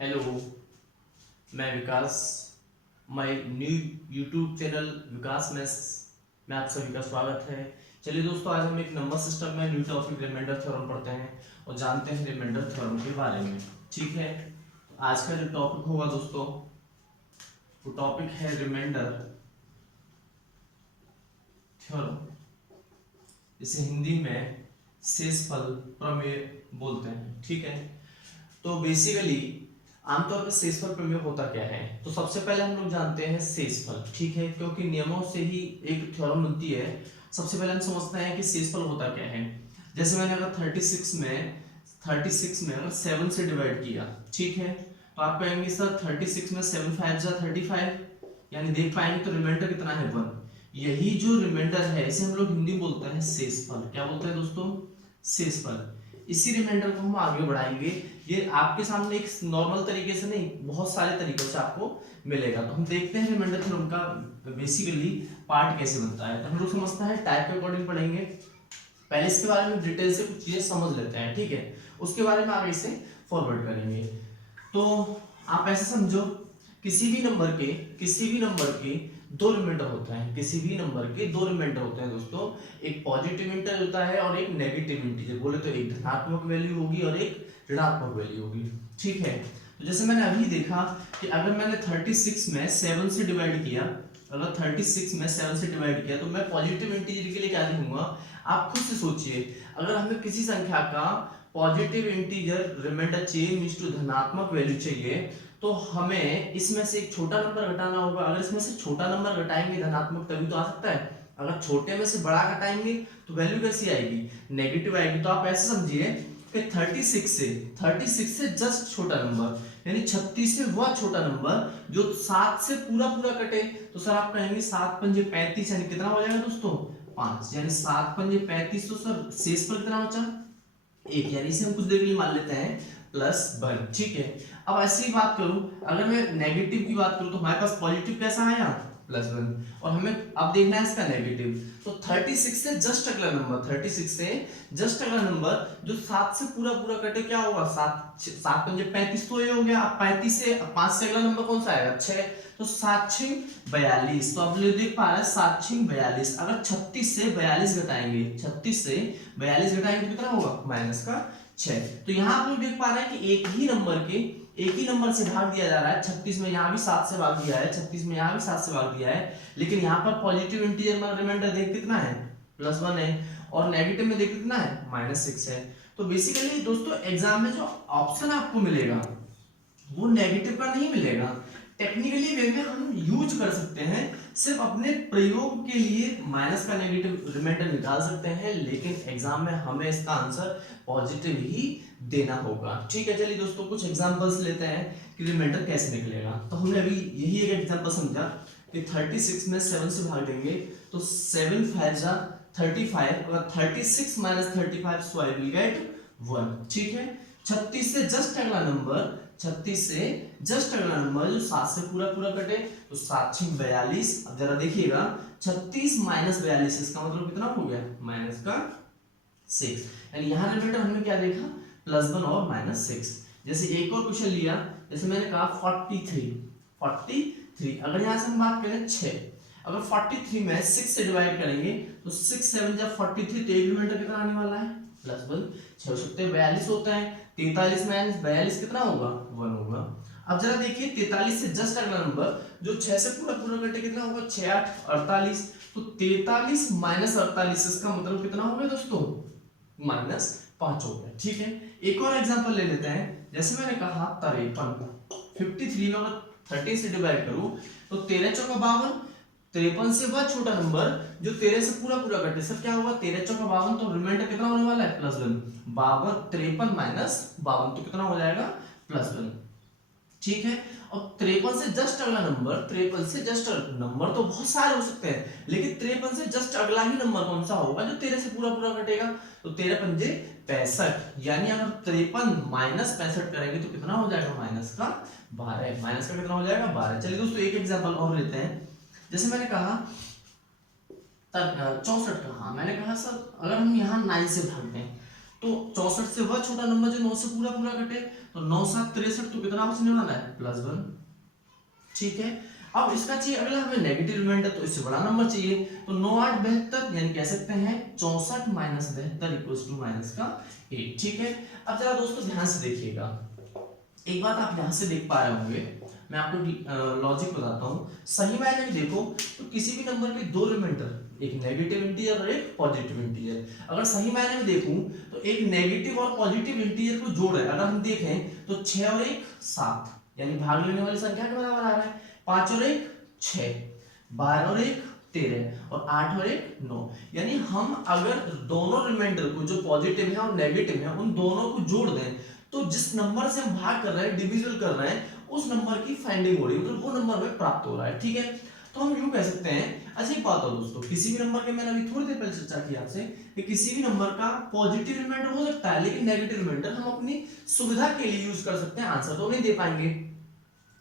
Hello, मैं Vikas. My new YouTube channel Vikas maths में आप सभी का स्वागत है। चलिए दोस्तों, आज हम एक नंबर सिस्टम में न्यू टॉपिक रिमाइंडर थ्योरम पढ़ते हैं और जानते हैं रिमाइंडर थ्योरम के बारे में। ठीक है, तो आज का जो टॉपिक होगा दोस्तों, वो टॉपिक है रिमाइंडर थ्योरम, इसे हिंदी में शेषफल प्रमेय बोलते हैं। ठीक है, तो बेसिकली आमतौर पर शेषफल प्रमेय होता क्या है, तो सबसे पहले हम लोग जानते हैं शेषफल। ठीक है, क्योंकि नियमों से ही एक थ्योरम बनती है। सबसे पहले हम समझते हैं कि शेषफल होता क्या है। जैसे मैंने अगर 36 में अगर 7 से डिवाइड किया, ठीक है, तो आप कहेंगे सर 36 में 7 5 जा 35, यानी देख पाएंगे तो रिमाइंडर कितना है 1। यही जो रिमाइंडर है इसे हम लोग हिंदी में बोलते हैं शेषफल। क्या बोलते हैं दोस्तों? शेषफल। इसी रिमाइंडर को हम आगे बढ़ाएंगे। ये आपके सामने एक नॉर्मल तरीके से नहीं, बहुत सारे तरीकों से आपको मिलेगा। तो हम देखते हैं रिमाइंडर थ्योरम का बेसिकली पार्ट कैसे बनता है। तो हम लोग समझते हैं टाइप के अकॉर्डिंग पढ़ेंगे। पहले इसके बारे में डिटेल से कुछ चीजें समझ लेते हैं, ठीक है, उसके बारे में आगे से फॉरवर्ड करेंगे। तो आप ऐसे समझो, किसी भी नंबर के दो रिमाइंडर होते हैं। किसी भी नंबर के दो रिमाइंडर होते हैं दोस्तों। एक पॉजिटिव इंटीजर होता है और एक नेगेटिव इंटीजर। बोले तो एक धनात्मक वैल्यू होगी और एक ऋणात्मक वैल्यू होगी। ठीक है, तो जैसे मैंने अभी देखा कि अगर मैंने 36 में 7 से डिवाइड किया, अगर 36 में 7 से डिवाइड किया, तो मैं पॉजिटिव इंटीजर के लिए क्या लिखूंगा? आप खुद से सोचिए, अगर हमें किसी संख्या का पॉजिटिव इंटीजर रिमाइंडर चाहिए, मींस टू धनात्मक वैल्यू चाहिए, तो हमें इसमें से एक छोटा नंबर घटाना होगा। अगर इसमें से छोटा नंबर घटाएंगे धनात्मक, तभी तो आ सकता है। अगर छोटे में से बड़ा घटाएंगे तो वैल्यू कैसी आएगी? नेगेटिव आएगी। तो आप ऐसे समझिए कि 36 से जस्ट छोटा नंबर, यानी 36 से वह छोटा नंबर जो 7 से पूरा पूरा कटे। तो सर आप कहेंगे 7 पंजे 35, यानी कितना हो जाएगा दोस्तों? 5, यानी 7 पंजे 35। तो सर शेष पर कितना बचा? 1, यानी इसे हम कुछ देर के लिए मान लेते हैं +1। ठीक है, अब ऐसी ही बात करूं, अगर मैं नेगेटिव की बात करूं तो हमारे पास पॉजिटिव कैसा आया? +1। और हमें अब देखना है इसका नेगेटिव। तो 36 से जस्ट अगला नंबर, 36 से जस्ट अगला नंबर जो 7 से पूरा पूरा कटे, क्या होगा? 7 पंजे 35 तो ये हो गया। अब 35 से 5 से अगला नंबर कौन सा आएगा? 6। तो 7 6 42। तो आप लोग देख पा रहे हैं 7 6 42। अगर 36 से 42 घटाएंगे, 36 से 42 घटाएंगे तो कितना होगा? -6। तो यहाँ आप लोग देख पा रहे हैं कि एक ही नंबर से भाग दिया जा रहा है। 36 में यहाँ भी 7 से भाग दिया है, 36 में यहाँ भी 7 से भाग दिया है, लेकिन यहाँ पर पॉजिटिव इंटीजर में रिमाइंडर देख कितना है? +1 है, और नेगेटिव में देख कितना है? -6 है। तो बेसिकली दोस्तों एग्जाम में जो ऑप्शन आपको मिलेगा वो नेगेटिव का नहीं मिलेगा। टेक्निकली वे में हम यूज कर सकते हैं, सिर्फ अपने प्रयोग के लिए माइनस का नेगेटिव रिमाइंडर निकाल सकते हैं, लेकिन एग्जाम में हमें इसका आंसर पॉजिटिव ही देना होगा। ठीक है, चलिए दोस्तों कुछ एग्जांपल्स लेते हैं कि रिमाइंडर कैसे निकलेगा। तो हमने अभी यही एक एग्जांपल समझा कि 36 में 7 से भाग देंगे तो 7 5 जा 35, और 36 - 35, सो आई विल गेट 1। ठीक है, 36 से जस्ट अगला नंबर, 36 से जस्ट अगला नंबर जो 7 से पूरा पूरा कटे, तो 7 6 42। अब जरा देखिएगा 36 - 42, इसका मतलब कितना हो गया? -6। यानी यहाँ रिमाइंडर हमने क्या देखा? +1 और -6। जैसे एक और क्वेश्चन लिया, जैसे मैंने कहा 43। अगर यहाँ से हम बात करें 6, अगर 43 में 6 से डिवाइड करेंगे तो 6 7 जब 43, तो एक रिमाइंडर कितना आने वाला है? +1। 6 7 42 होता है। 43 - 42 कितना होगा? 1 होगा। अब जरा देखिए 43 से जस्ट अगला नंबर जो 6 से पूरा पूरा कटे, कितना होगा? 6 8 48। तो 43 - 48, इसका मतलब कितना हो गया दोस्तों? -5 हो गया। ठीक है, एक और एग्जांपल ले लेते हैं। जैसे मैंने कहा 53, 53 में अगर 30 से डिवाइड करूं तो 13 चौका 52। 53 से वह छोटा नंबर जो 13 से पूरा पूरा कटे, सर क्या होगा? 13 चौका 52, तो रिमाइंडर कितना होने वाला है? +1। 53 -52, तो कितना हो जाएगा? +1। ठीक है, और 53 से जस्ट अगला नंबर, 53 से जस्ट नंबर तो बहुत सारे हो सकते हैं, लेकिन 53 से जस्ट अगला ही नंबर कौन सा होगा जो 13 से पूरा पूरा कटेगा? तो 13 पंजे 65, यानी अगर 53 - 65 करेंगे तो कितना हो जाएगा? -12। माइनस का कितना हो जाएगा? 12। चलिए दोस्तों एक एग्जांपल और लेते हैं। जैसे मैंने कहा 64 कहा, मैंने कहा सर अगर हम यहाँ 9 से भाग दें तो 64 से वह छोटा नंबर जो 9 से पूरा पूरा कटे, तो 9 7 63, तो कितना बचने वाला है +1। ठीक है, अब इसका चाहिए अगला हमें नेगेटिव रिमाइंडर, तो इससे बड़ा नंबर चाहिए, तो 9 8 72, यानी कह सकते हैं 64 माइनस 72 इक्वल्स टू माइनस का 8। ठीक है, अब जरा दोस्तों ध्यान से देखिएगा, एक बात आप ध्यान से देख पा रहे होंगे, मैं आपको लॉजिक बताता हूँ। सही मायने में देखो तो किसी भी नंबर के दो रिमाइंडर, एक नेगेटिव इंटीजर और एक पॉजिटिव इंटीजर, अगर सही मायने में देखूं तो एक नेगेटिव और पॉजिटिव इंटीजर को जोड़ है, अगर हम देखें तो 6 और 1 7, यानी भाग लेने वाली संख्या के बराबर आ रहा है। 5 और 1 6, 12 और 1 13, और 8 और 1 9, यानी हम अगर दोनों रिमाइंडर को जो पॉजिटिव है और नेगेटिव है उन दोनों को जोड़ दें, तो जिस नंबर से हम भाग कर रहे हैं, डिविजन कर रहे हैं, उस नंबर की फाइंडिंग हो रही है, मतलब वो नंबर हमें प्राप्त हो रहा है। ठीक है, तो हम यूं कह सकते हैं। अच्छा एक बात हो दोस्तों, किसी भी नंबर के, मैंने अभी थोड़ी देर पहले चर्चा की आपसे कि किसी भी नंबर का पॉजिटिव रिमाइंडर हो सकता है, लेकिन नेगेटिव रिमाइंडर हम अपनी सुविधा के लिए यूज कर सकते हैं, आंसर तो नहीं दे पाएंगे।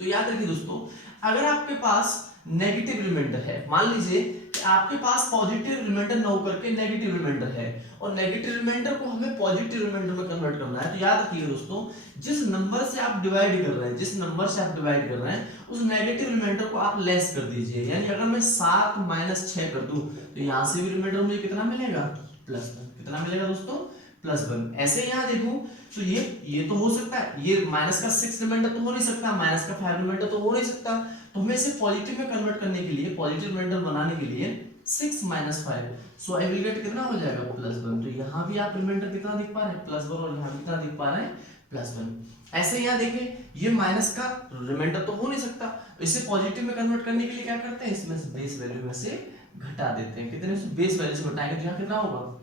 तो याद रखिए दोस्तों, अगर आपके पास नेगेटिव रिमाइंडर है, मान लीजिए कि आपके पास पॉजिटिव रिमाइंडर न होकर के नेगेटिव रिमाइंडर है, और नेगेटिव रिमाइंडर को हमें पॉजिटिव रिमाइंडर में कन्वर्ट करना है, तो याद रखिए दोस्तों, जिस नंबर से आप डिवाइड कर रहे हैं, जिस नंबर से आप डिवाइड कर रहे हैं, उस नेगेटिव रिमाइंडर को आप लेस कर दीजिए। यानी अगर मैं 7 माइनस 6 कर दूं, तो यहां से भी रिमाइंडर मुझे कितना मिलेगा +1। कितना मिलेगा दोस्तों +1। ऐसे यहां देखूं तो ये तो हो सकता है, ये माइनस का 6 रिमाइंडर तो हो नहीं सकता, माइनस का 5 रिमाइंडर तो हो नहीं सकता, तो हमें इसे पॉजिटिव में कन्वर्ट करने के लिए, पॉजिटिव रिमाइंडर बनाने के लिए 6 - 5, सो आई विल गेट कितना हो जाएगा +1। तो यहाँ भी आप रिमाइंडर कितना दिख पा रहे हैं +1, और यहाँ कितना दिख पा रहे हैं +1। ऐसे यहाँ देखिए, ये माइनस का रिमाइंडर तो हो नहीं सकता, इसे पॉजिटिव में कन्वर्ट करने के लिए क्या करते हैं, इसमें से बेस वैल्यू में से घटा देते हैं। कितने से बेस वैल्यू से घटाएंगे तो यहाँ कितना होगा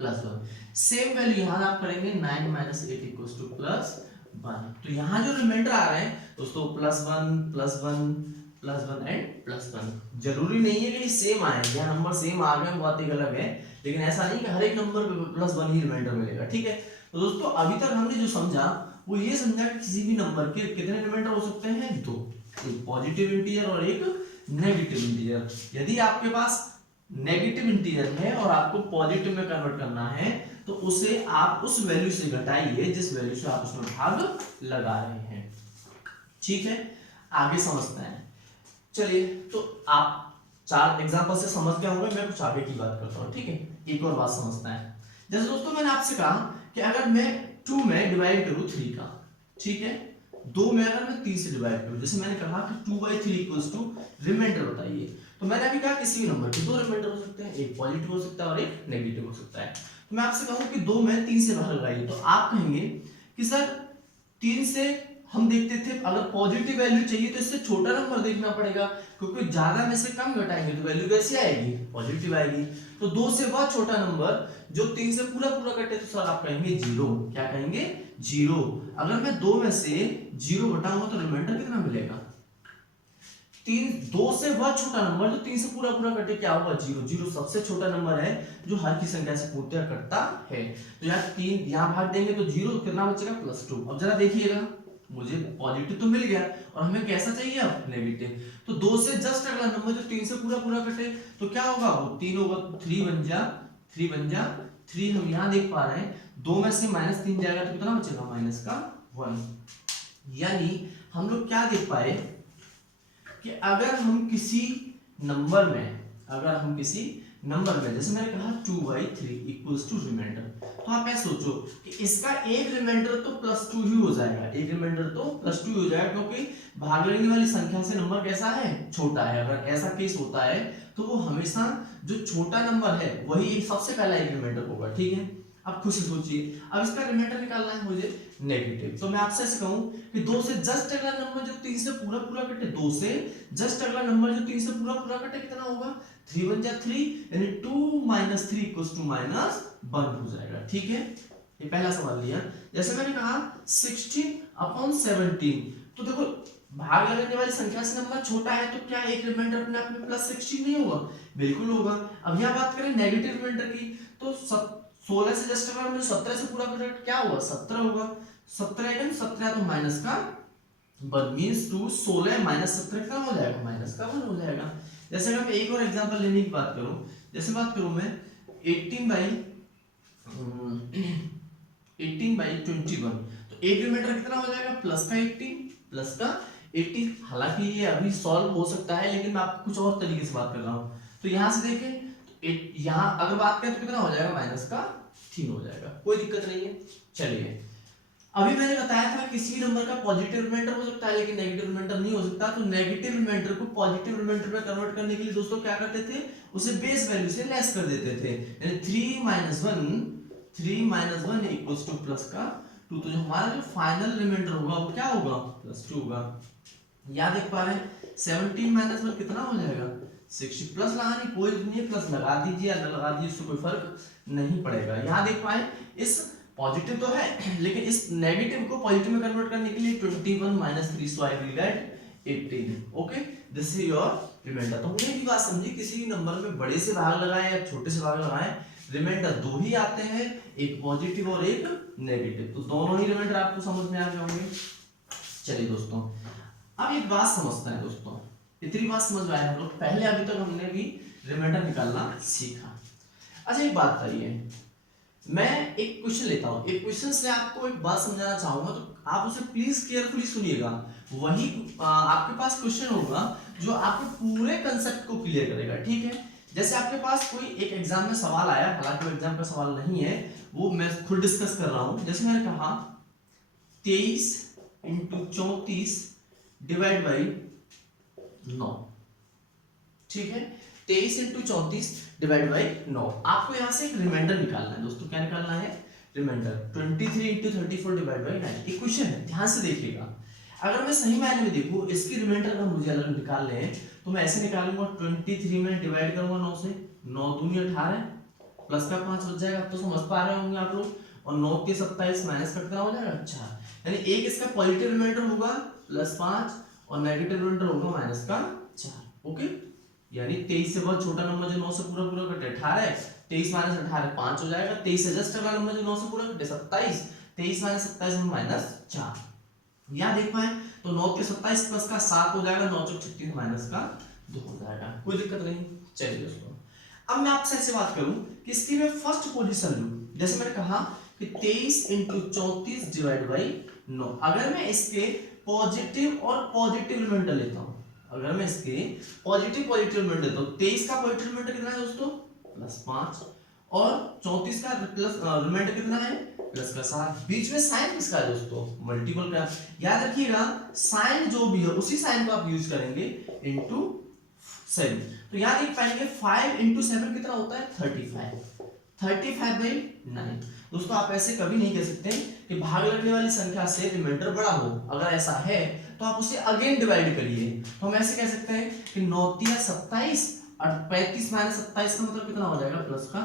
+1। सेम वैल्यू यहाँ आप करेंगे, 9 - 8 इक्वल्स टू +1। तो यहाँ जो रिमाइंडर आ रहे हैं दोस्तों +1 +1 +1 एंड +1, जरूरी नहीं है कि सेम आए, यहाँ नंबर सेम आ गए बात एक अलग है, लेकिन ऐसा नहीं कि हर एक नंबर पे +1 ही रिमाइंडर मिलेगा। ठीक है, तो दोस्तों अभी तक हमने जो समझा वो ये समझा कि किसी भी नंबर के कितने रिमाइंडर हो सकते हैं, दो, एक पॉजिटिव इंटीजर और एक नेगेटिव इंटीजर। यदि आपके पास नेगेटिव इंटीजर है और आपको पॉजिटिव में कन्वर्ट करना है, तो उसे आप उस वैल्यू से घटाइए जिस वैल्यू से आप उसमें भाग लगा रहे हैं। ठीक है, आगे समझते हैं। चलिए, तो आप 4 एग्जांपल से समझ गए होंगे, मैं कुछ आगे की बात करता हूँ। ठीक है, एक और बात समझते हैं। जैसे दोस्तों मैंने आपसे कहा कि अगर मैं 2 में डिवाइड करूँ 3 का, ठीक है, 2 में अगर मैं 3 से डिवाइड करूँ, जैसे मैंने कहा कि 2/3 इक्वल्स टू रिमाइंडर बताइए, तो मैंने अभी कहा किसी भी नंबर के दो रिमाइंडर हो सकते हैं, एक पॉजिटिव हो सकता है और एक नेगेटिव हो सकता है। तो मैं आपसे कहूँ कि 2 में 3 से भाग लगाइए, तो आप कहेंगे कि सर 3 से हम देखते थे, अगर पॉजिटिव वैल्यू चाहिए तो इससे छोटा नंबर देखना पड़ेगा, क्योंकि ज्यादा में से कम घटाएंगे तो वैल्यू कैसी आएगी, पॉजिटिव आएगी। तो 2 से वह छोटा नंबर जो 3 से पूरा पूरा कटे, तो सर आप कहेंगे 0। क्या कहेंगे 0। अगर मैं 2 में से 0 घटाऊंगा तो रिमाइंडर कितना मिलेगा 3। 2 से वह छोटा नंबर जो 3 से पूरा पूरा कटे, क्या होगा 0। 0 सबसे छोटा नंबर है जो हर की संख्या से पूर्णतः कटता है। तो यार 3 यहाँ भाग देंगे तो 0 कितना बचेगा +2। अब जरा देखिएगा, मुझे पॉजिटिव तो मिल गया और हमें कैसा चाहिए अब नेगेटिव। तो 2 से जस्ट अगला नंबर जो 3 से पूरा पूरा कटे, तो क्या होगा वो 3 होगा, 3 बन जा 3 हम यहाँ देख पा रहे हैं। 2 में से -3 जाएगा तो कितना बचेगा -1। यानी हम लोग क्या देख पाए कि अगर हम किसी नंबर में जैसे मैंने कहा 2/3 इक्वल्स टू रिमाइंडर, तो आप ऐसे सोचो कि इसका एक रिमाइंडर तो +2 ही हो जाएगा, एक रिमाइंडर तो +2 हो जाएगा, क्योंकि भाग लेने वाली संख्या से नंबर कैसा है, छोटा है। अगर ऐसा केस होता है तो वो हमेशा जो छोटा नंबर है वही सबसे पहला एक रिमाइंडर होगा। ठीक है, अब खुद से सोचिए, अब इसका रिमाइंडर निकालना है मुझे नेगेटिव, तो मैं आपसे ऐसे कहूं कि 2 से जस्ट अगला नंबर जो 3 से पूरा पूरा कटे, 2 से जस्ट अगला नंबर जो 3 से पूरा पूरा कटे कितना होगा 3 बन जा 3, यानी 2 - 3 इक्वल्स टू -1 हो जाएगा। ठीक है, ये पहला सवाल लिया। जैसे मैंने कहा 16/17, तो देखो भाग लगने वाली संख्या से नंबर छोटा है, तो क्या एक रिमाइंडर अपने आप में +16 नहीं होगा, बिल्कुल होगा। अब यहाँ बात करें नेगेटिव रिमाइंडर की, तो 16 से जस्ट अगर मैं 17 से पूरा करें क्या होगा 17 होगा। 17 एकदम 17 तो माइनस का 1 मींस 2, 16 - 17 कितना हो जाएगा -1 हो जाएगा। जैसे अगर मैं एक और एग्जांपल लेने की बात करूं, जैसे बात करूं मैं 18/16 18/21, तो एक रिमाइंडर कितना हो जाएगा, प्लस का 18 प्लस का 18। हालांकि ये अभी सॉल्व हो सकता है, लेकिन मैं आपको कुछ और तरीके से बात कर रहा हूँ। तो यहाँ से देखें, तो यहाँ अगर बात करें तो कितना हो जाएगा, माइनस का 3 हो जाएगा, कोई दिक्कत नहीं है। चलिए, अभी मैंने बताया था किसी भी नंबर का पॉजिटिव रिमाइंडर हो सकता है लेकिन नेगेटिव रिमाइंडर नहीं हो सकता। तो नेगेटिव रिमाइंडर को पॉजिटिव रिमाइंडर में कन्वर्ट करने के लिए दोस्तों क्या करते थे, उसे बेस वैल्यू से लेस कर देते थे। यानी 3 - 1 इक्वल्स टू प्लस का 2। तो जो हमारा जो फाइनल रिमाइंडर होगा वो क्या होगा, +2 होगा। याद देख पा रहे हैं, 17 - 1 कितना हो जाएगा, 60। प्लस लगानी कोई नहीं, प्लस लगा दीजिए या न लगा दीजिए, उससे कोई फर्क नहीं पड़ेगा। यहाँ देख पाए, इस पॉजिटिव तो है लेकिन इस नेगेटिव को पॉजिटिव में कन्वर्ट करने के लिए 21 - 3, so I will get 18। Okay, this is your reminder. तो हमने भी बात समझी, किसी भी नंबर में बड़े से भाग लगाए या छोटे से भाग लगाए, रिमाइंडर दो ही आते हैं, एक पॉजिटिव और एक नेगेटिव। तो दोनों ही रिमाइंडर आपको समझ में आ गए होंगे। चलिए दोस्तों, अब एक बात समझते हैं दोस्तों, इतनी बात समझ में आया हम लोग, पहले अभी तक हमने भी रिमाइंडर निकालना सीखा। अच्छा एक बात बताइए, मैं एक क्वेश्चन लेता हूं, एक क्वेश्चन से आपको एक बात समझाना चाहूंगा, तो आप उसे प्लीज केयरफुली सुनिएगा। वही आपके पास क्वेश्चन होगा जो आपके पूरे कंसेप्ट को क्लियर करेगा, ठीक है। जैसे आपके पास कोई एक एग्जाम में सवाल आया, हालांकि वो एग्जाम का सवाल नहीं है, वो मैं खुद डिस्कस कर रहा हूं। जैसे मैंने कहा 23 × 34 डिवाइड बाई 9, ठीक है। 23 × 34 डिवाइड बाई 9। आपको यहां से एक रिमाइंडर निकालना है दोस्तों। क्या निकालना है, रिमाइंडर। 23 × 34 डिवाइड बाई 9 एक क्वेश्चन है, ध्यान से देखिएगा। अगर मैं सही मायने में देखूं, इसकी रिमाइंडर अगर मुझे अलग निकालने हैं तो मैं ऐसे निकालूंगा, 23 में डिवाइड करूंगा 9 से, 9 दूनी 18 प्लस का 5 बच जाएगा। अब तो समझ पा रहे होंगे आप लोग। और 9 के 27 माइनस का कितना हो जाएगा, 4। यानी एक इसका पॉजिटिव रिमाइंडर होगा +5 और नेगेटिव रिमाइंडर होगा माइनस का 4। ओके, यानी 23 से बहुत छोटा नंबर जो 9 से पूरा पूरा कटे 18, 23 - 18 5 हो जाएगा। 23 से जस्ट अगला नंबर जो 9 से पूरा कटे 27, 23 - 27 -4। यहाँ देख पाए तो 9 के 27 प्लस का 7 हो जाएगा, 9 चौक 36 माइनस का 2 हो जाएगा, कोई दिक्कत नहीं। चलिए दोस्तों, अब मैं आपसे ऐसे बात करूं कि इसकी मैं फर्स्ट पोजीशन लूं। जैसे मैंने कहा कि 23 × 34 डिवाइड बाई 9। अगर मैं इसके पॉजिटिव और पॉजिटिव रिमाइंडर लेता हूं, अगर मैं इसके पॉजिटिव रिमाइंडर लेता हूं, 23 का पॉजिटिव रिमाइंडर कितना है दोस्तों, +5, और 34 का प्लस रिमाइंडर कितना है, प्लस का 7। बीच में साइन किसका है दोस्तों, मल्टीपल का। याद रखिएगा, साइन जो भी है उसी साइन को आप यूज करेंगे, इनटू 7। तो यहाँ देख पाएंगे 5 × 7 कितना होता है, 35। 35/9। दोस्तों आप ऐसे कभी नहीं कह सकते कि भाग लगने वाली संख्या से रिमाइंडर बड़ा हो। अगर ऐसा है तो आप उसे अगेन डिवाइड करिए। तो हम ऐसे कह सकते हैं कि 9 × 27 और 35 - 27 का मतलब कितना हो जाएगा, प्लस का